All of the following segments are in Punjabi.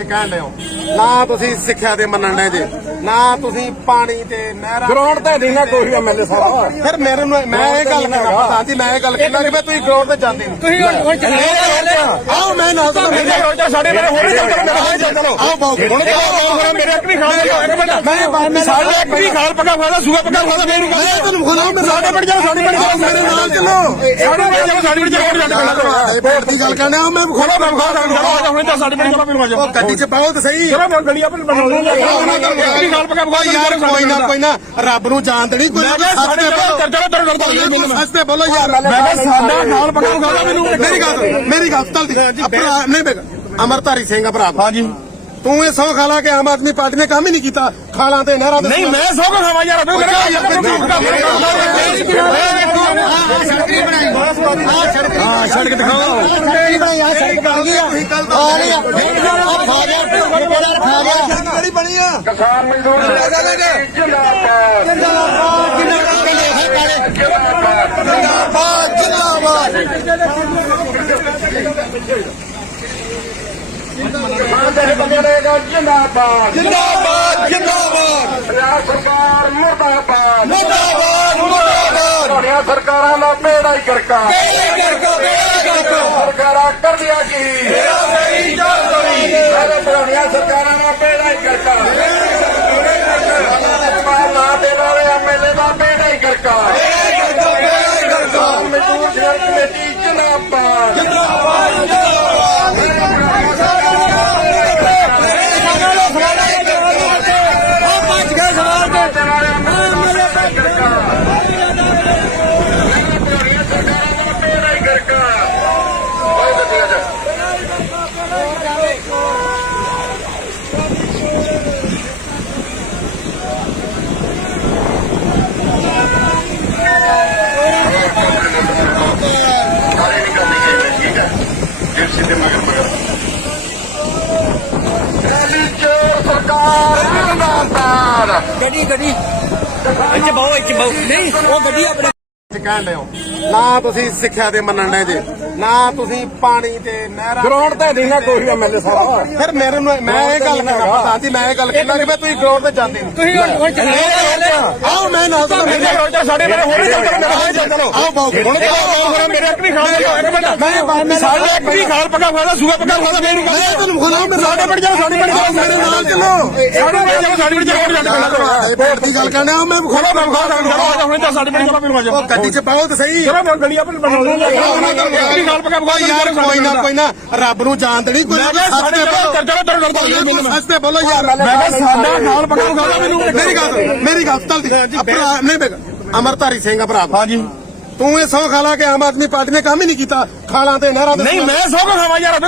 ਕਹਿਣ ਲਿਓ ਨਾ ਤੁਸੀਂ ਸਿੱਖਿਆ ਦੇ ਮੰਨਣ ਦੇ ਜੇ ਨਾ ਤੁਸੀਂ ਪਾਣੀ ਤੇ ਨਹਿਰਾਂ ਗਰਾਊਂਡ ਤੇ ਨਹੀਂ ਨਾ ਕੋਈ ਐਮਐਲਏ ਸਾਹਿਬ। ਫਿਰ ਮੇਰੇ ਨੂੰ ਮੈਂ ਇਹ ਗੱਲ ਕਰਾਂ ਪ੍ਰਧਾਨ ਜੀ ਮੈਂ ਇਹ ਗੱਲ ਕਹਿੰਦਾ ਕਿ ਤੁਸੀਂ ਗਰਾਊਂਡ ਤੇ ਜਾਂਦੇ ਨਹੀਂ। ਤੁਸੀਂ ਹੁਣ ਚੱਲੇ। ਆਓ ਮੈਂ ਨਾਲ ਤੁਹਾਨੂੰ ਮੇਰੇ ਰੋਜਾ ਸਾਡੇ ਮੇਰੇ ਹੋਰ ਚੱਲ ਚਲੋ ਮੇਰੇ ਹੋਰ ਚੱਲ ਚਲੋ। ਆਓ ਬਾਉ ਹੁਣ ਚਲੋ ਮੇਰੇ ਇੱਕ ਵੀ ਖਾਲ ਇੱਕ ਮਿੰਟ ਮੈਂ ਬਾਅਦ ਸਾਡੇ ਇੱਕ ਵੀ ਖਾਲ ਪੱਕਾ ਖਾਦਾ ਸੂਆ ਪੱਕਾ ਖਾਦਾ ਮੈਨੂੰ ਮੈਂ ਤੁਹਾਨੂੰ ਖੁਲਾਉ ਮੇਰੇ ਸਾਡੇ ਪਿੰਡ ਜਾਓ ਸਾਡੇ ਪਿੰਡ ਜਾਓ। ਮੇਰੇ ਨਾਲ ਚੱਲੋ। ਸਾਡੇ ਪਿੰਡ ਜਾਓ ਸਾਡੇ ਪਿੰਡ ਜਾਓ। ਸਾਡੇ ਪਿੰਡ ਜਾਓ ਭੋਟ ਦੀ ਗੱਲ ਕਰਨੇ ਆ ਮੈਂ ਖੋਲੋ ਮੈਂ ਖਾ ਚਲੋ ਹੁਣ ਤਾਂ ਸਾਡੇ ਪਿੰਡ ਚਲੋ ਮੈਨੂੰ ਆ ਉਹ ਗੱਡੀ 'ਚ ਪਾਓ ਤੇ ਸਹੀ। ਚਲੋ ਮੈਂ ਗੜੀ ਆਪਣੀ ਬਣਾ ਲਵਾਂਗੇ ਵੀ ਖਾਲ ਪੱਕਾ ਓ ਯਾਰ ਕੋਈ ਨਾ ਕੋਈ ਨਾ। ਰੱਬ ਨੂੰ ਜਾਣਦੇ ਨਹੀਂ ਕੋਈ ਕਿਹਾ ਸਾਡੇ ਸੱਚੇ ਚਲੋ ਚਲੋ ਬੋਲੋ ਸੱਚੇ ਬੋਲੋ ਯਾਰ। ਮੈਂ ਸਾਡਾ ਖਾਲ ਪੱਕਾ ਖਾਦਾ ਮੈਨੂੰ ਮੇਰੀ ਗੱਲ ਮੇਰੀ ਗੱਲ ਚੱਲਦੀ ਭਰਾ ਨਹੀਂ ਬੇਗਾ ਅਮਰਧਾਰੀ ਸਿੰਘ ਆ ਭਰਾ। ਹਾਂਜੀ ਤੂੰ ਇਹ ਸੌ ਖਾਲਾ ਕਿ ਆਮ ਆਦਮੀ ਪਾਰਟੀ ਨੇ ਕੰਮ ਹੀ ਨਹੀਂ ਕੀਤਾ। ਖਾਲਾਂ ਤੇ ਨਹਿਰਾਂ ਤੇ ਨਹੀਂ ਮੈਂ ਸੌ ਕੋ ਖਾਵਾ ਯਾਰ ਤੂੰ ਹਾਂ ਸੜਕ ਦਿਖਾਓ। ਕਿਹੜੀ ਬਣੀ ਆ। ਕਿਸਾਨ ਮਜ਼ਦੂਰ ਜਿੰਦਾਬਾਦ ਜਿੰਦਾਬਾਦ ਜਿੰਦਾਬਾਦ ਕਿਸਾਨ ਬਣੇਗਾ ਜਿੰਦਾਬਾਦ ਜਿੰਦਾਬਾਦ ਜਿੰਦਾਬਾਦ ਪੰਜਾਬ ਸਰਕਾਰ ਮੁਰਦਾਬਾਦ ਮੁਰਦਾਬਾਦ ਮੁਰਦਾਬਾਦ ਤੁਹਾਡੀਆਂ ਸਰਕਾਰਾਂ ਦਾ ਬੇੜਾ ਹੀ ਕਰਕਾ ਸਰਕਾਰਾਂ ਕਰਦੀਆਂ ਕੀ ਮੇਰੇ ਤੁਹਾਡੀਆਂ ਸਰਕਾਰਾਂ ਦਾ ਬੇੜਾ ਹੀ ਕਰਕਾ ਨਾ ਦੇ ਵਾਲੇ ਐਮਐਲਏ ਦਾ ਬੇੜਾ ਹੀ ਕਰਕਾ ਮਜ਼ਦੂਰ ਸ਼ਹਿਰ ਕਮੇਟੀ ਜਿੰਦਾਬਾਦ ਸਾਰੇ ਨਿਕਲਣੇ ਚਾਹੀਦੇ ਠੀਕ ਹੈ ਜਿਸ ਸਿੱਧੇ ਮਗਰ ਮਗਰ ਦਿੱਲੀ ਚੋਰ ਸਰਕਾਰ ਜਿੰਦਾਬਾਦ ਗੱਡੀ ਗੱਡੀ। ਇੱਥੇ ਬਹੁ ਇੱਥੇ ਬਹੁ। ਨਹੀਂ ਉਹ ਗੱਡੀ ਆਪਣੇ ਕਹਿਣ ਲਿਓ ਨਾ ਤੁਸੀਂ ਸਿੱਖਿਆ ਦੇ ਮੰਨਣ ਦੇ ਜੇ ਨਾ ਤੁਸੀਂ ਪਾਣੀ ਤੇ ਨਹਿਰਾਂ ਗਰਾਊਂਡ ਤੇ ਨਹੀਂ ਨਾ ਕੋਈ ਐਮਐਲਏ ਸਾਹਿਬ ਫਿਰ ਮੇਰੇ ਨੂੰ ਮੈਂ ਇਹ ਗੱਲ ਕਰਾਂ ਪ੍ਰਧਾਨ ਜੀ ਮੈਂ ਇਹ ਗੱਲ ਕਹਿੰਦਾ ਕਿ ਵੀ ਤੁਸੀਂ ਗਰਾਊਂਡ ਤੇ ਜਾਂਦੇ ਨਹੀਂ ਤੁਸੀਂ ਹੁਣ ਚੱਲੇ ਆਓ ਮੈਂ ਨਾਲ ਤੁਹਾਨੂੰ ਮੇਰੇ ਰੋਜਾ ਸਾਡੇ ਮੇਰੇ ਹੋਰ ਚੱਲ ਚਲੋ ਮੇਰੇ ਹੋਰ ਚੱਲ ਚਲੋ ਆਓ ਬਾਉ ਹੁਣ ਚਲੋ ਮੇਰੇ ਇੱਕ ਵੀ ਖਾਲ ਇੱਕ ਮਿੰਟ ਮੈਂ ਵਿੱਚ ਸਾਡੇ ਇੱਕ ਵੀ ਖਾਲ ਪੱਕਾ ਖਾਦਾ ਸੂਆ ਪੱਕਾ ਖਾਦਾ ਮੈਨੂੰ ਮੈਂ ਤੁਹਾਨੂੰ ਮੇਰੇ ਸਾਡੇ ਪਿੰਡ ਜਾਓ ਸਾਡੇ ਪਿੰਡ ਜਾਓ ਮੇਰੇ ਨਾਲ ਚੱਲੋ ਸਾਡੇ ਪਿੰਡ ਜਾਓ ਸਾਡੇ ਪਿੰਡ ਦੀ ਗੱਲ ਕਰਨੇ ਮੈਂ ਖੋਲੋ ਮੈਂ ਖਾ ਚਲੋ ਹੁਣ ਤਾਂ ਸਾਡੇ ਪਿੰਡ ਆ ਜਾਓ ਉਹ ਗੱਡੀ 'ਚ ਪਾਓ ਤੇ ਸਹੀ। ਚਲੋ ਮੈਂ ਗੜੀ ਆਪਣੀ ਬਣਾ ਲਵਾਂਗੇ ਵੀ ਖਾਲ ਪੱਕਾ ਓ ਯਾਰ ਕੋਈ ਨਾ ਕੋਈ ਨਾ ਰੱਬ ਨੂੰ ਜਾਣਦੇ ਨਹੀਂ ਕੋਈ ਚਲੋ ਬੋਲੋ। ਸੱਚੇ ਬੋਲੋ ਯਾਰ। ਮੈਂ ਕਿਹਾ ਸਾਡਾ ਖਾਲ ਪੱਕਾ ਖਾਦਾ ਮੈਨੂੰ ਮੇਰੀ ਗੱਲ ਮੇਰੀ ਗੱਲ ਚੱਲਦੀ ਭਰਾ ਨਹੀਂ ਬੇਗਾ ਅਮਰਧਾਰੀ ਸਿੰਘ ਭਰਾ। ਹਾਂਜੀ। ਤੂੰ ਇਹ ਸੌ ਖਾਲਾ ਕਿ ਆਮ ਆਦਮੀ ਪਾਰਟੀ ਨੇ ਕੰਮ ਹੀ ਨਹੀਂ ਕੀਤਾ। ਖਾਲਾਂ ਤੇ ਨਹਿਰਾਂ ਨਹੀਂ ਮੈਂ ਸੌ ਖਾਵਾ ਯਾਰ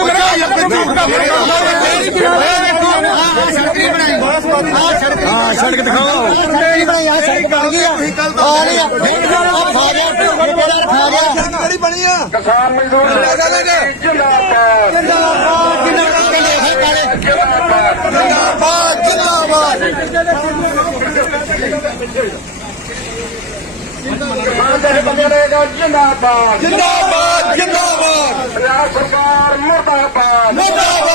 हाँ सड़क दिखाओ। जिंदाबाद। जिंदाबाद जिंदाबाद। जिंदाबाद। जिंदाबाद। जिंदाबाद सरकार मुर्दाबाद। मुर्दाबाद।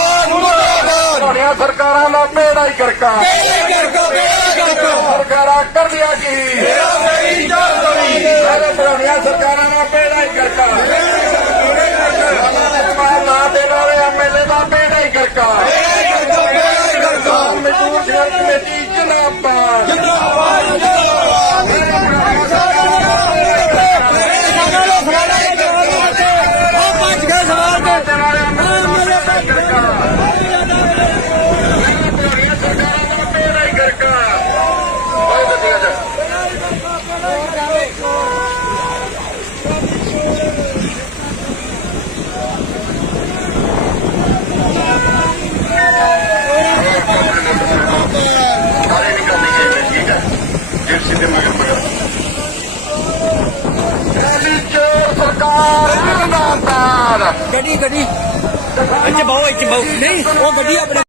ਸਰਕਾਰਾਂ ਦਾ ਬੇੜਾ ਹੀ ਕਰਕਾ ਸਰਕਾਰਾਂ ਕਰਦੀਆਂ ਕੀ ਮੇਰੇ ਤੁਹਾਡੀਆਂ ਸਰਕਾਰਾਂ ਦਾ ਬੇੜਾ ਹੀ ਕਰਕਾ ਨਾ ਦੇ ਵਾਲੇ ਐਮਐਲਏ ਦਾ ਬੇੜਾ ਹੀ ਕਰਕਾ ਮਜ਼ਦੂਰ ਗੱਡੀ ਗੱਡੀ। ਇੱਥੇ ਬਹੁ ਇੱਥੇ ਬਹੁ। ਨਹੀਂ ਉਹ ਗੱਡੀ ਆਪਣੇ